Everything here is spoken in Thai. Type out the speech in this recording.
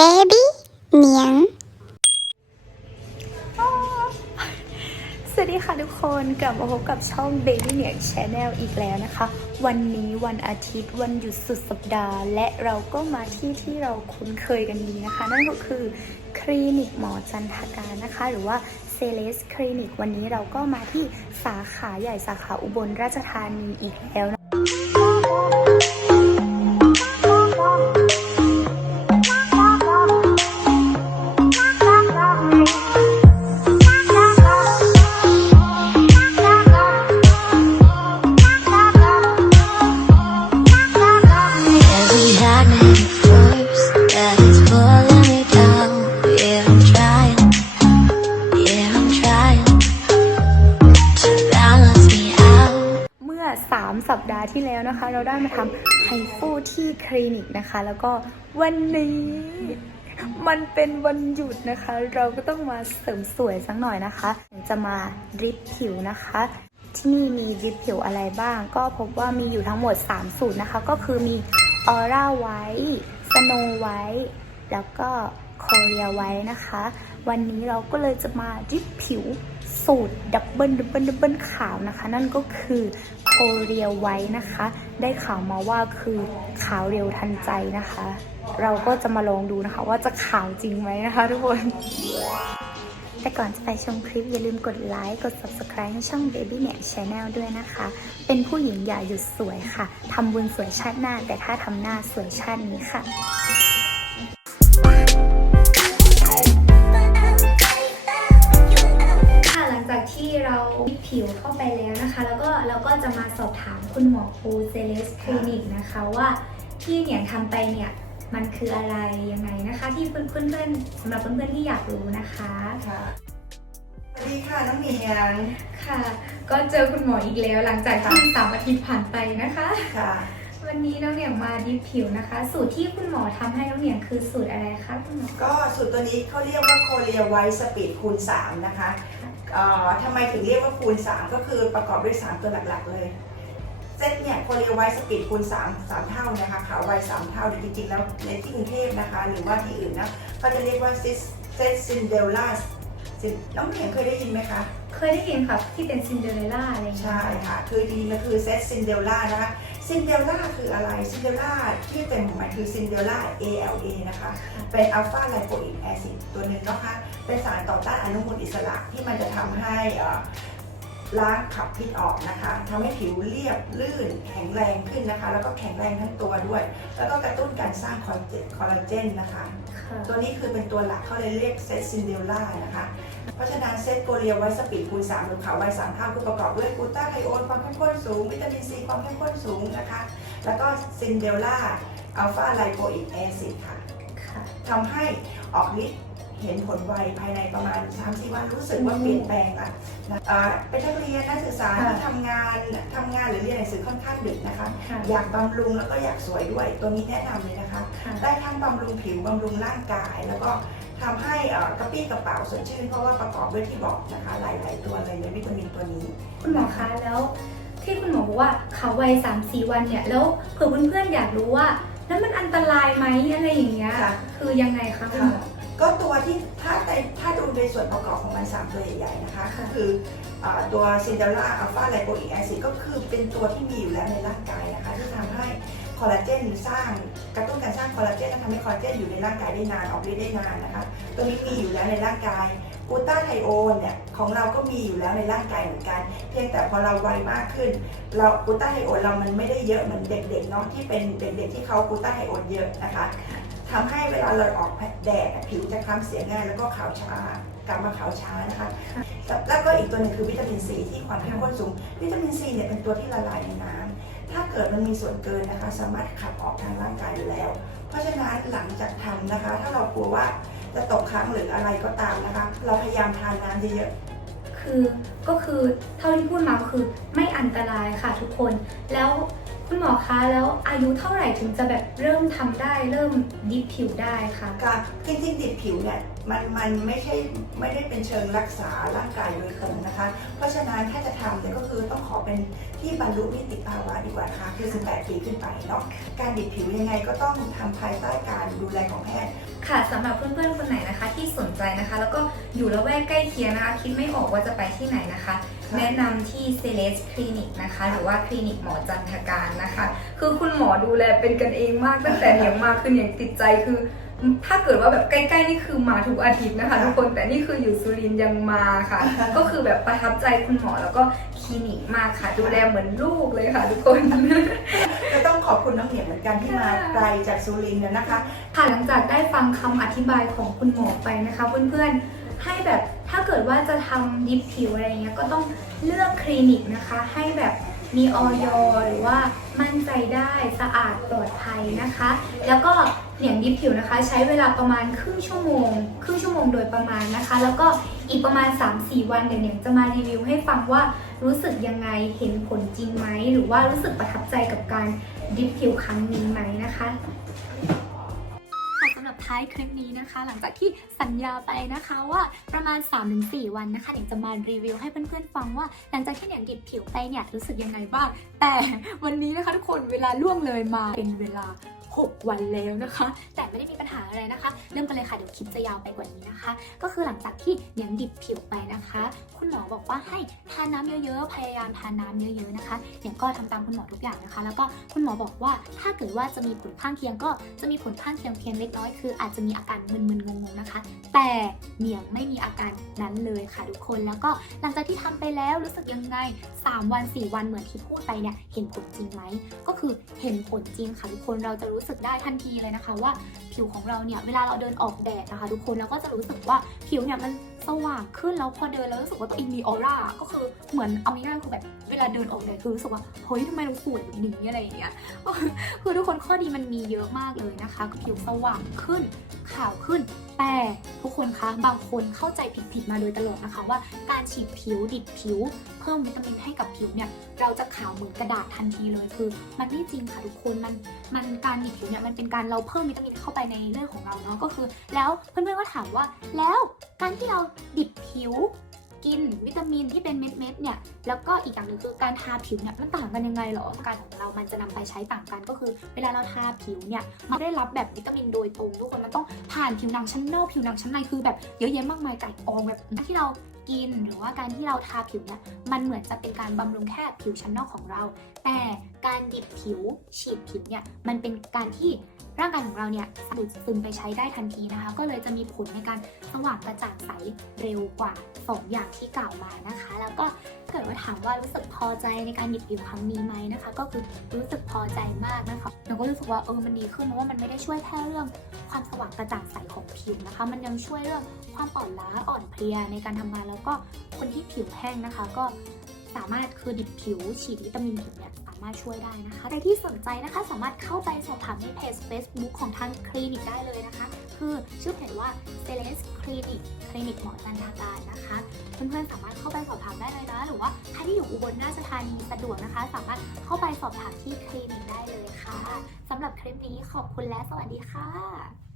baby เหมียง สวัสดีค่ะทุกคนกลับมาพบกับช่อง Baby เหนียง Channel อีกแล้วนะคะ วันนี้วันอาทิตย์วันหยุดสุดสัปดาห์ และเราก็มาที่ที่เราคุ้นเคยกันดีนะคะ นั่นก็คือคลินิกหมอจันทการนะคะ หรือว่าเซเลสคลินิกวันนี้เราก็มาที่สาขาใหญ่สาขาอุบลราชธานีอีกแล้ว นะคะ เราได้มาทำไฮฟูที่คลินิกนะคะ แล้วก็วันนี้มันเป็นวันหยุดนะคะ เราก็ต้องมาเสริมสวยสักหน่อยนะคะ จะมาดริปผิวนะคะ ที่นี่มีดริปผิวอะไรบ้าง ก็พบว่ามีอยู่ทั้งหมด 3 สูตรนะคะ ก็คือมีออร่าไวท์สโนไวท์ แล้วก็โคเรียไวท์นะคะ วันนี้เราก็เลยจะมาริปผิวสูตรดับเบิลดับเบิลดับเบิลขาวนะคะ นั่นก็คือโคเรียไวท์นะคะ ได้ข่าวมาว่าคือขาวเร็วทันใจนะคะ เราก็จะมาลองดูนะคะ ว่าจะขาวจริงไหมนะคะทุกคนแต่ก่อนจะไปชมคลิปอย่าลืมกดไลค์ กด subscribe ให้ช่อง Baby เนี่ย Channel ด้วยนะคะ เป็นผู้หญิงอย่าหยุดสวยค่ะ ทำบุญสวยชาติหน้า แต่ถ้าทำหน้าสวยชาตินี้ค่ะ ผิวเข้าไปแล้วนะคะ แล้วก็เราก็จะมาสอบถามคุณหมอปูเซเลสคลินิกนะคะว่าที่เนี่ยทำไปเนี่ยมันคืออะไรยังไงนะคะ ที่เพื่อนๆสำหรับเพื่อนๆที่อยากรู้นะคะค่ะสวัสดีค่ะน้องเหมียงค่ะ ก็เจอคุณหมออีกแล้วหลังจากที่สามอาทิตย์ผ่านไปนะคะค่ะวันนี้น้องเหนียงมาดิฟผิวนะคะ สูตรที่คุณหมอทำให้น้องเหนียงคือสูตรอะไรคะคุณหมอก็สูตรตัวนี้เขาเรียกว่าโคเรียไวสปีดคูณ3นะคะเอ่อ ทำไมถึงเรียกว่าคูณ 3 ก็คือประกอบด้วย 3 ตัวหลักๆเลย เซตเนี่ยโคเรียไวสปีดคูณ 3 3 เท่านะคะขาวไว3เท่าจริงๆแล้วในที่กรุงเทพนะคะ หรือว่าที่อื่นนะเขาจะเรียกว่าซิสเซตซินเดลล่าน้องเหมียงเคยได้ยินไหมคะ เคยได้ยินค่ะที่เป็นซินเดอเรลล่าอะไรอย่างเงี้ยใช่ค่ะคือดีมันคือเซตซินเดลล่านะคะซินเดลล่าคืออะไรซินเดลล่าที่เป็นของมันคือซินเดลล่า ALA นะคะ เป็นอัลฟาไลโปอิกแอซิดตัวหนึ่งนะคะเป็นสารต่อต้านอนุมูลอิสระที่มันจะทำให้เอ่อ ล้างขับพิษออกนะคะทำให้ผิวเรียบลื่นแข็งแรงขึ้นนะคะ แล้วก็แข็งแรงทั้งตัวด้วย แล้วก็กระตุ้นการสร้างคอลลาเจนคอลลาเจนนะคะค่ะตัวนี้คือเป็นตัวหลักเขาเลยเรียกเซตซินเดลล่านะคะ เพราะฉะนั้นเซตโกเลียไวสปีดคูณ3หรือขาวไว3เท่าคือประกอบด้วยกลูตาไทโอนความเข้มข้นสูง วิตามินซีความเข้มข้นสูงนะคะ แล้วก็ซินเดลล่าอัลฟาไลโปอิกแอซิดค่ะค่ะทำให้ออกฤทธิ์ เห็นผลไวภายในประมาณ3-4วันรู้สึกว่าเปลี่ยนแปลงละนะเอ่อเป็นนักเรียนนักศึกษาค่ะที่ทำงานทำงานหรือเรียนหนังสือค่อนข้างดึกนะคะ ค่ะอยากบำรุงแล้วก็อยากสวยด้วย ตัวนี้แนะนำเลยนะคะ ค่ะ ได้ทั้งบำรุงผิวบำรุงร่างกาย แล้วก็ทำให้เอ่อกระปี้กระเป๋าสดชื่นเพราะว่าประกอบด้วยที่บอกนะคะ หลาย ๆ ตัวเลยในวิตามินตัวนี้ คุณหมอคะแล้วที่คุณหมอบอกว่าขาววัยสามสี่วันเนี่ยแล้วเผื่อเพื่อนๆอยากรู้ว่า แล้วมันอันตรายไหมอะไรอย่างเงี้ยค่ะ คือยังไงคะคุณหมอ ก็ตัวที่ถ้าในถ้าดูในส่วนประกอบของมันสามตัวใหญ่ๆนะคะค่ะก็คือเอ่อตัวซินเดอร่าอัลฟาไลโปอิกแอซิดก็คือเป็นตัวที่มีอยู่แล้วในร่างกายนะคะที่ทำให้คอลลาเจนสร้างกระตุ้นการสร้างคอลลาเจนและทำให้คอลลาเจนอยู่ในร่างกายได้นานออกฤทธิ์ได้นานนะคะตัวนี้มีอยู่แล้วในร่างกายกลูตาไทโอนเนี่ยของเราก็มีอยู่แล้วในร่างกายเหมือนกัน เพียงแต่พอเราวัยมากขึ้น เรากลูตาไทโอนเรามันไม่ได้เยอะเหมือนเด็กๆเนาะที่เป็นเด็กๆที่เขากลูตาไทโอนเยอะนะคะ ทำให้เวลาเราออกแดดอะผิวจะคล้ำเสียง่ายแล้วก็ขาวช้ากลับมาขาวช้านะคะ แล้วก็อีกตัวหนึงคือวิตามินซีที่ความเข้มข้นสูง วิตามินซีเนี่ยเป็นตัวที่ละลายในน้ำถ้าเกิดมันมีส่วนเกินนะคะ สามารถขับออกทางร่างกายอยู่แล้ว เพราะฉะนั้นหลังจากทำนะคะ ถ้าเรากลัวว่าจะตกค้างหรืออะไรก็ตามนะคะ เราพยายามทานน้ำเยอะคือก็คือเท่าที่พูดมาคือไม่อันตรายค่ะทุกคนแล้ว คุณหมอคะแล้วอายุเท่าไหร่ถึงจะแบบเริ่มทำได้เริ่มดิฟผิวได้คะๆการจริงๆติดผิวเนี่ยมันมันไม่ใช่ไม่ได้เป็นเชิงรักษาร่างกายโดยตรงนะคะ เพราะฉะนั้นถ้าจะทำเนี่ยก็คือต้องขอเป็นที่บรรลุนิติภาวะดีกว่าค่ะคือ 18 ปีขึ้นไปเนาะการดิดผิวยังไงก็ต้องทำภายใต้การดูแลของแพทย์ ค่ะสำหรับเพื่อนๆ คนไหนนะคะ ที่สนใจนะคะ แล้วก็อยู่ละแวกใกล้เคียงนะคะ คิดไม่ออกว่าจะไปที่ไหนนะคะครับแนะนำที่ c e l e s t Clinic นะคะ หรือว่าคลินิกหมอจันทการนะคะ คือคุณหมอดูแลเป็นกันเองมากตั้งแต่เหนียงมาคือเหนียงติดใจคือ ถ้าเกิดว่าแบบใกล้ๆนี่คือมาทุกอาทิตย์นะคะทุกคนแต่นี่คืออยู่สุรินทร์ยังมาค่ะ ก็คือแบบประทับใจคุณหมอแล้วก็คลินิกมากค่ะ ดูแลเหมือนลูกเลยค่ะ ทุกคนก็ต้องขอบคุณน้องเหนียงเหมือนกันที่มาไกลจากสุรินทร์นะคะ ค่ะหลังจากได้ฟังคำอธิบายของคุณหมอไปนะคะเพื่อนๆให้แบบถ้าเกิดว่าจะทำดิฟผิวอะไรเงี้ยก็ต้องเลือกคลินิกนะคะ ให้แบบ มีออยหรือว่ามั่นใจได้สะอาดปลอดภัยนะคะ แล้วก็อย่ยงดิบผิวนะคะ ใช้เวลาประมาณครึ่งชั่วโมง ครึ่งชั่วโมงโดยประมาณนะคะ แล้วก็อีกประมาณ 3-4 วันเดี๋ยวเนียงจะมารีวิวให้ฟังว่ารู้สึกยังไงเห็นผลจริงไหม หรือว่ารู้สึกประทับใจกับการดิบผิวครั้งนี้ไหมนะคะ ท้ายคลิปนี้นะคะ หลังจากที่สัญญาไปนะคะว่าประมาณ 3-4 วันนะคะเดี๋ยวจะมารีวิวให้เพื่อนๆฟังว่า หลังจากที่เนี่ยดิบผิวไปเนี่ยรู้สึกยังไงบ้างแต่วันนี้นะคะทุกคนเวลาล่วงเลยมาเป็นเวลา 6 วันแล้วนะคะ แต่ไม่ได้มีปัญหาอะไรนะคะ เริ่มกันเลยค่ะเดี๋ยวคลิปจะยาวไปกว่านี้นะคะ ก็คือหลังจากที่เนียงดิบผิวไปนะคะ คุณหมอบอกว่าให้ทานน้ำเยอะๆ พยายามทานน้ำเยอะๆนะคะเนียงก็ทำตามคุณหมอทุกอย่างนะคะ แล้วก็คุณหมอบอกว่าถ้าเกิดว่าจะมีผลข้างเคียงก็จะมีผลข้างเคียงเพียงเล็กน้อย คืออาจจะมีอาการมึนๆงงๆนะคะ แต่เนียงไม่มีอาการนั้นเลยค่ะทุกคนแล้วก็หลังจากที่ทำไปแล้วรู้สึกยังไง 3 วัน 4 วันเหมือนที่พูดไปเนี่ยเห็นผลจริงไหมก็คือเห็นผลจริงค่ะทุกคนเราจะรูู้้สึกได้ทันทีเลยนะคะว่าผิวของเราเนี่ยเวลาเราเดินออกแดดนะคะ ทุกคนเราก็จะรู้สึกว่าผิวเนี่ยมัน สว่างขึ้นแล้วพอเดินแล้วรู้สึกว่าตัวเองมีออร่าก็คือเหมือนเอาง่ายๆคือแบบเวลาเดินออกแดดคือรู้สึกว่าเฮ้ยทำไมเราสวยแบบนี้อะไรอย่างเงี้ยก็คือทุกคนข้อดีมันมีเยอะมากเลยนะคะผิวสว่างขึ้นขาวขึ้นแต่ทุกคนคะบางคนเข้าใจผิดๆมาโดยตลอดนะคะว่าการฉีดผิวดิบผิว เพิ่มวิตามินให้กับผิวเนี่ยเราจะขาวเหมือนกระดาษทันทีเลยคือ มันไม่จริงค่ะทุกคนมันมันการดิบผิวเนี่ยมันเป็นการเราเพิ่มวิตามินเข้าไปในเลือดของเราเนาะก็คือ แล้วเพื่อนๆก็ถามว่า แล้วการที่เราดิบผิว กินวิตามินที่เป็นเม็ดๆเนี่ย แล้วก็อีกอย่างหนึ่งคือการทาผิวเนี่ยมันต่างกันยังไงเหรอการของเรามันจะนำไปใช้ต่างกันก็คือ เวลาเราทาผิวเนี่ยมันไม่ได้รับแบบวิตามินโดยตรงทุกคนมันต้องผ่านผิวหนังชั้นนอกผิวหนังชั้นในคือแบบเยอะแยะมากมายไก่อองแบบที่เรากินหรือว่าการที่เราทาผิวเนี่ยมันเหมือนจะเป็นการบำรุงแค่ผิวชั้นนอกของเรา แต่การดิบผิวฉีดผิวเนี่ยมันเป็นการที่ ร่างกายของเราเนี่ยดูดซึมไปใช้ได้ทันทีนะคะ ก็เลยจะมีผลในการสว่างกระจ่างใสเร็วกว่า 2 อย่างที่กล่าวมานะคะ แล้วก็เกิดว่าถามว่ารู้สึกพอใจในการดิบผิวครั้งนี้ไหมนะคะ ก็คือรู้สึกพอใจมากนะคะแล้วก็รู้สึกว่าเออมันดีขึ้นเพราะว่ามันไม่ได้ช่วยแค่เรื่องความสว่างกระจ่างใสของผิวนะคะ มันยังช่วยเรื่องความอ่อนล้าอ่อนเพลียในการทำงานแล้วก็คนที่ผิวแห้งนะคะ ก็ สามารถคือดิบผิวฉีดวิตามินผิวเนี่ยสามารถช่วยได้นะคะใครที่สนใจนะคะสามารถเข้าไปสอบถามในเพจ Facebook ของทางคลินิกได้เลยนะคะ คือชื่อเพจว่า c e l e s Clinic คลินิกหมอจันทาการนะคะ เพื่อนๆสามารถเข้าไปสอบถามได้เลยนะหรือว่าใครที่อยู่อุบลราชธานีสะดวกนะคะ สามารถเข้าไปสอบถามที่คลินิกได้เลยค่ะสำหรับคลิปนี้ขอบคุณและสวัสดีค่ะ